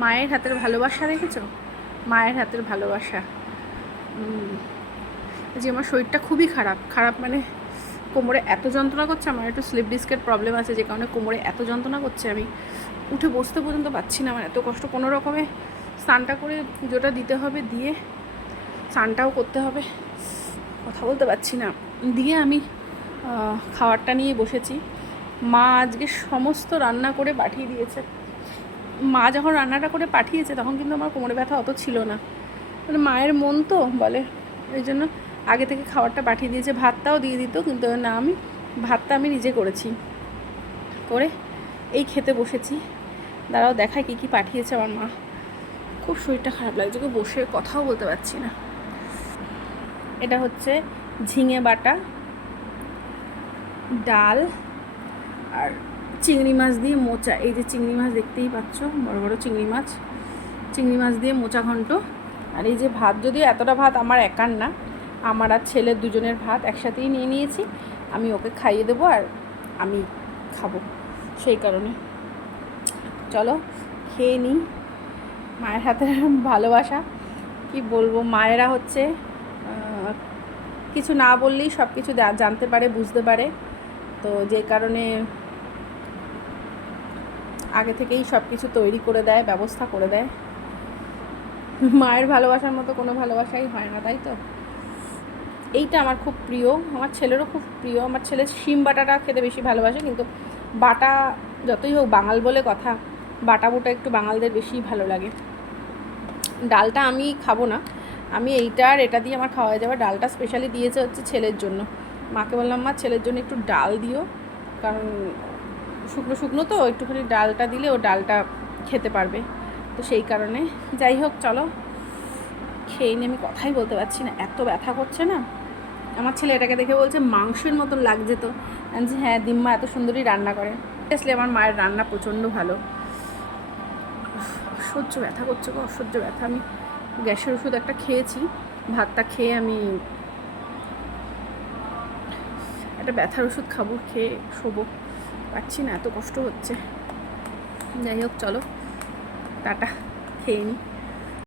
মায়ের হাতের ভালোবাসা দেখেছো? মায়ের হাতের ভালোবাসা। যে আমার শরীরটা খুবই খারাপ মানে কোমরে এত যন্ত্রণা করছে। আমার একটু স্লিপ ডিস্কের প্রবলেম আছে, যে কারণে কোমরে এত যন্ত্রণা করছে, আমি উঠে বসতে পর্যন্ত পারছি না। আমার এত কষ্ট। কোনো রকমে স্নানটা করে পুজোটা দিতে হবে, দিয়ে স্নানটাও করতে হবে, কথা বলতে পারছি না। দিয়ে আমি খাবারটা নিয়ে বসেছি। মা আজকে সমস্ত রান্না করে পাঠিয়ে দিয়েছে। মা যখন রান্নাটা করে পাঠিয়েছে তখন কিন্তু আমার কোমরে ব্যথা অত ছিল না, মানে মায়ের মন তো বলে, ওই জন্য আগে থেকে খাবারটা পাঠিয়ে দিয়েছে। ভাতটাও দিয়ে দিত, কিন্তু না, আমি ভাতটা আমি নিজে করেছি, করে এই খেতে বসেছি। দাঁড়াও দেখায় কী কী পাঠিয়েছে আমার মা। খুব শরীরটা খারাপ লাগছে, কেউ বসে কথাও বলতে পারছি না। এটা হচ্ছে ঝিঙে বাটা, ডাল, আর চিংড়ি মাছ দিয়ে মোচা। এই যে চিংড়ি মাছ দেখতেই পাচ্ছ, বড় বড় চিংড়ি মাছ দিয়ে মোচা ঘন্ট। আর এই যে ভাত, যদিও এতটা ভাত আমার একার না, আমার আর ছেলের দুজনের ভাত একসাথেই নিয়ে নিয়েছি। আমি ওকে খাইয়ে দেবো আর আমি খাবো, সেই কারণে চলো খেয়ে নিই। মায়ের হাতের ভালোবাসা কি বলবো। মায়েরা হচ্ছে কিছু না বললেই সব কিছু জানতে পারে, বুঝতে পারে। তো যে কারণে আগে থেকেই সব কিছু তৈরি করে দেয়, ব্যবস্থা করে দেয়। মায়ের ভালোবাসার মতো কোনো ভালোবাসাই হয় না, তাই তো? এইটা আমার খুব প্রিয়, আমার ছেলেরও খুব প্রিয়। আমার ছেলে শিম বাটাটা খেতে বেশি ভালোবাসে, কিন্তু বাটা যতই হোক বাঙাল বলে কথা, বাটা বুটা একটু বাঙালদের বেশি ভালো লাগে। ডালটা আমি খাবো না, আমি এইটা আর এটা দিয়ে আমার খাওয়া হয়ে যাবে। ডালটা স্পেশালি দিয়েছে হচ্ছে ছেলের জন্য। মাকে বললাম, মা ছেলের জন্য একটু ডাল দিও, কারণ শুকনো শুকনো তো, একটুখানি ডালটা দিলে ও ডালটা খেতে পারবে। তো সেই কারণে যাই হোক চলো খেয়ে নিয়ে। আমি কথাই বলতে পারছি না, এত ব্যথা করছে না। আমার ছেলে এটাকে দেখে বলছে মাংসের মতন লাগছে। তো আমি হ্যাঁ, দিম্মা এত সুন্দরই রান্না করে। আসলে আমার মায়ের রান্না প্রচণ্ড ভালো। অসহ্য ব্যথা করছে গো, অসহ্য ব্যথা। আমি গ্যাসের ওষুধ একটা খেয়েছি, ভাতটা খেয়ে আমি একটা ব্যথার ওষুধ খাবো, খেয়ে শোবো। পারছি না, এত কষ্ট হচ্ছে। যাই হোক চলো টাটা, খেয়ে নিই।